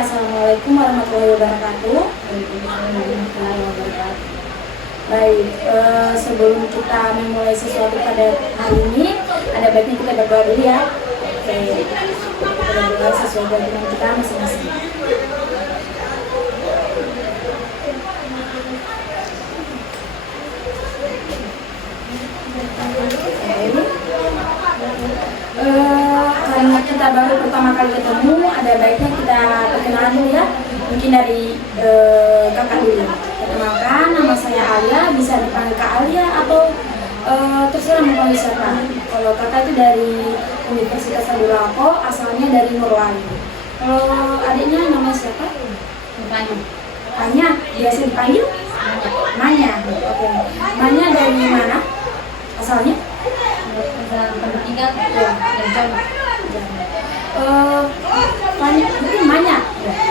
Assalamualaikum warahmatullahi wabarakatuh. Baik, sebelum kita memulai sesuatu pada hari ini, ada baiknya kita berdoa dulu ya. Oke, kita berdoa sesuai dengan kita masing-masing. Karena kita baru pertama kali ketemu, ada baiknya kita perkenalan dulu ya. Mungkin dari kakak dulu. Perkenalkan, nama saya Alia, bisa dipanggil Kak Alia atau terserah mau panggil siapa. Kalau kakak itu dari Universitas Sadulako, asalnya dari Morowali. Kalau adiknya namanya siapa? Manya, biasa dipanggil? Manya. Oke. Manya dari mana? Asalnya?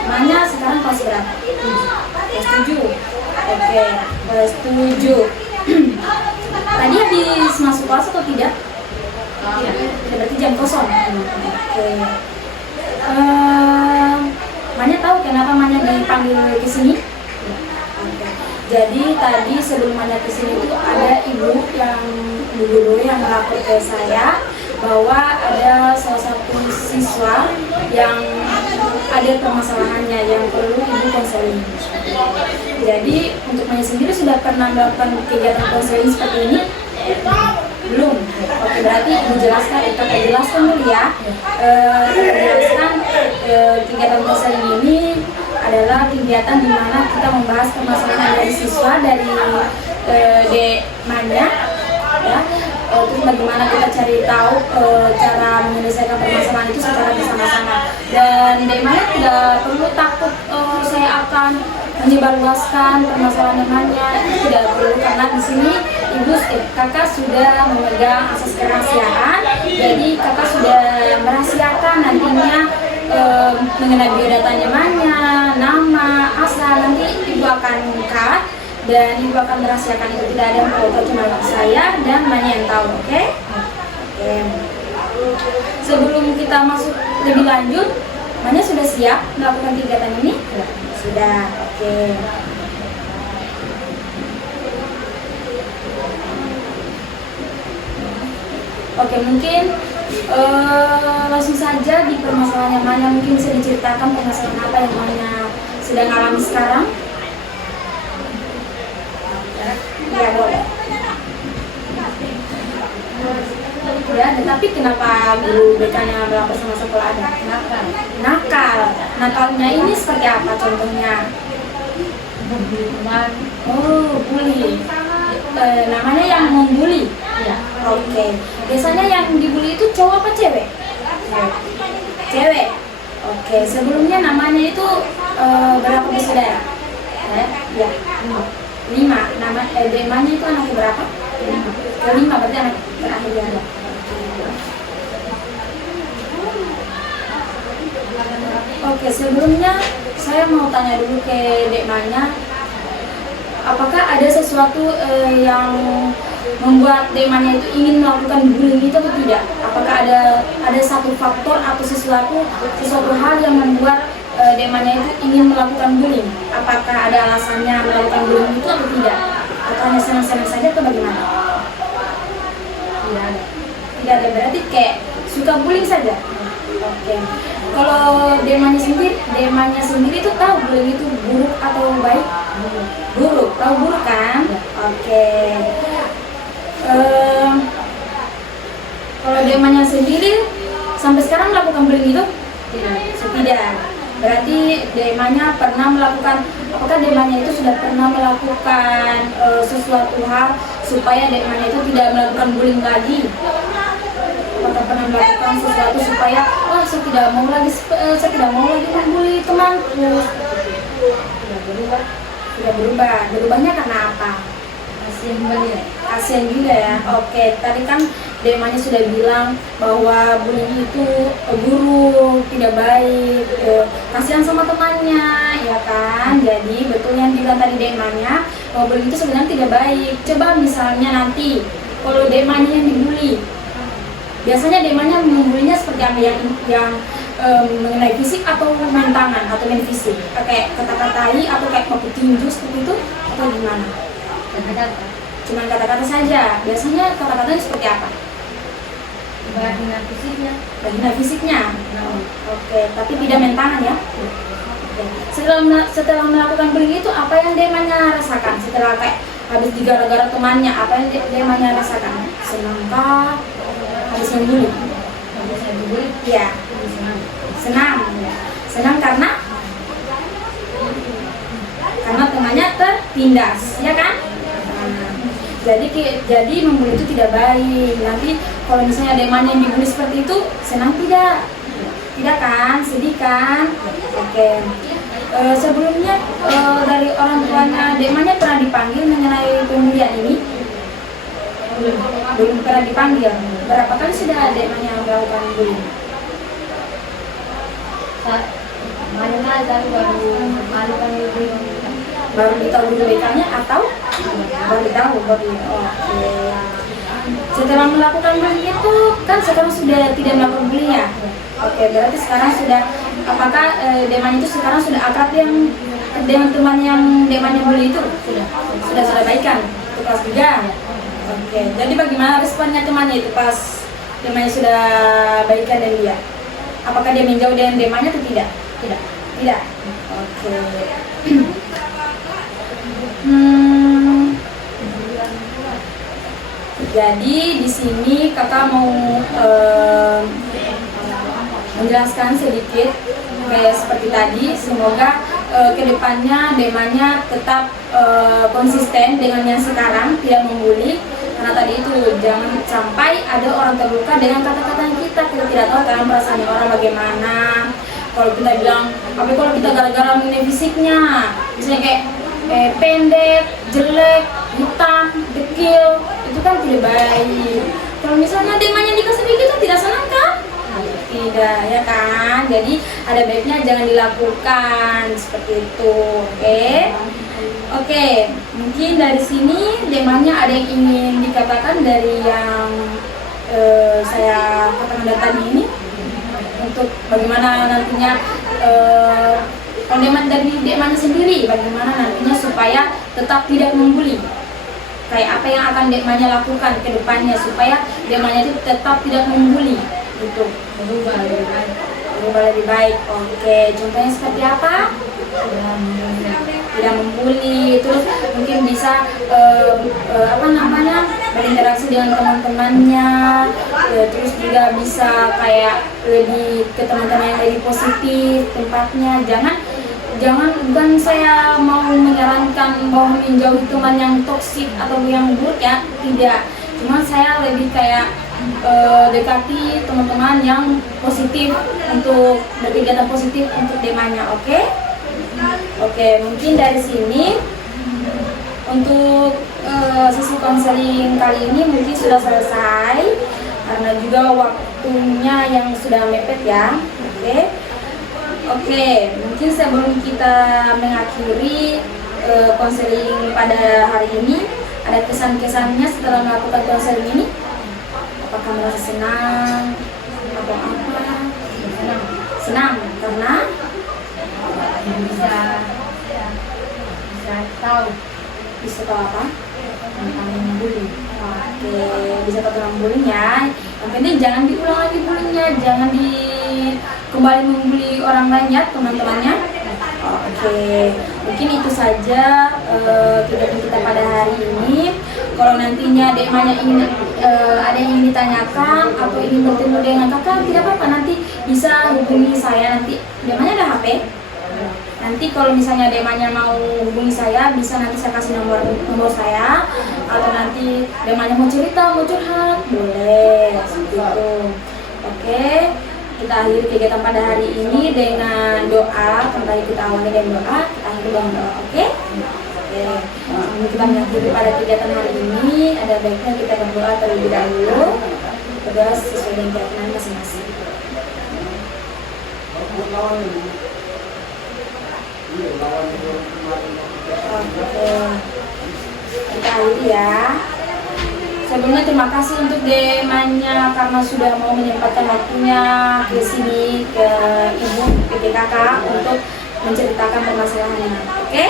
Manya sekarang kelas berapa? Kelas 7. Oke, kelas 7. Tadi habis masuk kelas atau tidak? Tidak, berarti jam kosong. Oke. Manya tahu kenapa Manya dipanggil ke sini? Jadi tadi sebelum Manya ke sini itu ada ibu guru yang melapor ke saya bahwa ada salah satu siswa yang ada permasalahannya yang perlu ibu konseling. Jadi untuk Manya sendiri sudah pernah melakukan kegiatan konseling seperti ini? Belum. Oke, berarti ibu jelaskan, jelaskan dulu ya. Jelaskan kegiatan konseling ini adalah kegiatan di mana kita membahas permasalahan dari siswa dari Dek Manya, ya. Terus bagaimana kita cari tahu cara menyelesaikan permasalahan itu secara bersama-sama. Dan Dek Manya tidak perlu takut saya akan menyebarluaskan permasalahan Manya, itu tidak perlu karena di sini kakak sudah memegang asas kerahasiaan, jadi kakak sudah merahasiakan nantinya mengenai biodatanya Manya, nama, asal, nanti ibu akan cut dan ibu akan merahasiakan itu, tidak ada yang tahu, cuma saya dan Manya yang tahu, oke? Oke. Sebelum kita masuk lebih lanjut, Manya sudah siap melakukan kegiatan ini? Sudah, oke. Oke, mungkin langsung saja di permasalahan Manya, mungkin bisa diceritakan permasalahan apa yang Manya sedang alami sekarang? Ya, boleh. Ya, tetapi kenapa guru BK-nya melapor sama sekolah ada? Nakal. Nakalnya ini seperti apa contohnya? Oh, bully. Namanya yang membuli. Ya. Oke. Biasanya yang dibully itu cowok apa cewek? Cewek. Oke. Sebelumnya namanya itu berapa bersaudara? Ya. 5. Nama Demanya itu anak berapa? 5. Berarti anak terakhir ya. Oke. Sebelumnya saya mau tanya dulu ke Dek Manya, apakah ada sesuatu yang membuat Dek Manya itu ingin melakukan bullying itu atau tidak? Apakah ada satu faktor atau sesuatu hal yang membuat Dek Manya itu ingin melakukan bullying? Apakah ada alasannya melakukan bullying itu atau tidak? Atau hanya senang-senang saja atau bagaimana? Tidak ada. Tidak ada, berarti kayak suka bullying saja? Oke. Kalau Dek Manya sendiri itu tahu bullying itu buruk atau baik? Buruk. Tahu buruk kan? Oke. Kalau Dek Manya sendiri sampai sekarang melakukan bullying itu? Tidak. Berarti Dek Manya pernah melakukan, apakah Dek Manya itu sudah pernah melakukan sesuatu hal supaya Dek Manya itu tidak melakukan bullying lagi? Apakah pernah melakukan sesuatu supaya saya tidak mau lagi membuli temanku? Sudah berubah. Berubahnya karena apa? Kasihan juga ya. Oke, tadi kan Dek Manya sudah bilang bahwa bullying itu buruk, tidak baik, kasihan sama temannya, ya kan? Jadi betul yang bilang tadi Dek Manya bahwa bullying itu sebenarnya tidak baik. Coba misalnya nanti kalau Dek Manya yang dibully, biasanya Dek Manya membulinya seperti apa? Yang mengenai fisik atau main tangan atau main fisik, kayak kata-katai atau kayak baku tinju seperti itu atau gimana? Kata-kata. Cuman kata-kata saja. Biasanya kata-katanya seperti apa? Bahina fisiknya. Bahina fisiknya. Oke, tapi tidak main tangan ya? Oke. Setelah melakukan bullying itu apa yang Demanya rasakan? Setelah kayak habis digara-gara temannya, apa yang Demanya rasakan? Senangkah? Habis membuli? Habis dibully. Iya. Senang. Senang karena temannya tertindas, ya kan? Nah, jadi membuli itu tidak baik. Nanti kalau misalnya Demanya yang dibully seperti itu, senang tidak? Tidak kan? Sedih kan? Oke. Sebelumnya dari orang tuanya Demanya pernah dipanggil mengenai pembulian ini? Belum pernah dipanggil. Berapa kali sudah Demanya melakukan bullying? Banyak kali tapi baru kan itu. Baru ditahu dulu BK-nya atau baru ditahu? Oke. Setelah melakukan bullying itu kan sekarang sudah tidak melakukan bullying ya? Oke, berarti sekarang sudah, apakah Demanya itu sekarang sudah akrab yang dengan teman yang Demanya bully itu? Sudah baikan? Itu kelas 3? Oke, jadi bagaimana responnya temannya itu pas Demanya sudah baikan dan dia? Apakah dia menjauh dengan Demanya atau tidak? Tidak. Oke. Jadi di sini kakak mau menjelaskan sedikit kayak seperti tadi. Semoga kedepannya Demanya tetap konsisten dengan yang sekarang, tidak membuli. Karena tadi itu jangan sampai ada orang terluka dengan kata-kata kita tidak tahu kan perasaannya orang bagaimana. Kalau kita bilang, tapi kalau kita gara-gara mengenai fisiknya, misalnya kayak pendek, jelek, hitam, dekil, itu kan tidak baik. Kalau misalnya Demanya dikasih begitu, tidak senang kan? Tidak, ya kan? Jadi ada baiknya jangan dilakukan seperti itu, oke? Oke, mungkin dari sini Demanya ada yang ingin dikatakan dari yang saya katakan dari tadi ini, untuk bagaimana nantinya pandangan dari Demanya sendiri, bagaimana nantinya supaya tetap tidak membuli. Kayak apa yang akan Demanya lakukan ke depannya supaya Demanya itu tetap tidak membuli, gitu. Berubah lebih baik. Oke, contohnya seperti apa? Tidak membuli, terus mungkin bisa berinteraksi dengan teman-temannya, terus juga bisa kayak lebih ke teman-teman yang lebih positif tempatnya. Bukan saya mau menyarankan bahwa menjauhi teman yang toksik atau yang buruk ya, tidak. Cuman saya lebih kayak dekati teman-teman yang positif untuk berkegiatan positif untuk Demanya, oke? Oke, mungkin dari sini untuk sesi konseling kali ini mungkin sudah selesai karena juga waktunya yang sudah mepet ya, oke. Mungkin sebelum kita mengakhiri konseling pada hari ini, ada kesan-kesannya setelah melakukan konseling ini? Apakah merasa senang atau apa? Senang karena bisa tahu apa tentang bullying. Oke, bisa tahu tentang bullying ya. Yang penting jangan diulang lagi bullyingnya, jangan kembali membuli orang lain ya teman-temannya. Oke, mungkin itu saja kegiatan kita pada hari ini. Kalau nantinya Demanya ingin ada yang ingin ditanyakan atau ingin bertemu dengan kakak, tidak apa-apa, nanti bisa hubungi saya. Nanti Demanya ada HP. Nanti kalau misalnya Demanya mau hubungi saya, bisa nanti saya kasih nomor saya, atau nanti Demanya mau cerita, mau curhat, boleh gitu. Oke, kita akhiri kegiatan pada hari ini dengan doa. Kembali kita awali dengan doa, kita akhiri dengan doa, oke? Sebelum kita mengakhiri pada kegiatan hari ini, ada baiknya kita berdoa terlebih dahulu. Berdoa sesuai dengan keyakinan masing-masing. Oke, kita akhiri ya. Sebelumnya terima kasih untuk demanya karena sudah mau menyempatkan waktunya ke sini ke ibu, ke kakak untuk menceritakan permasalahannya. Oke?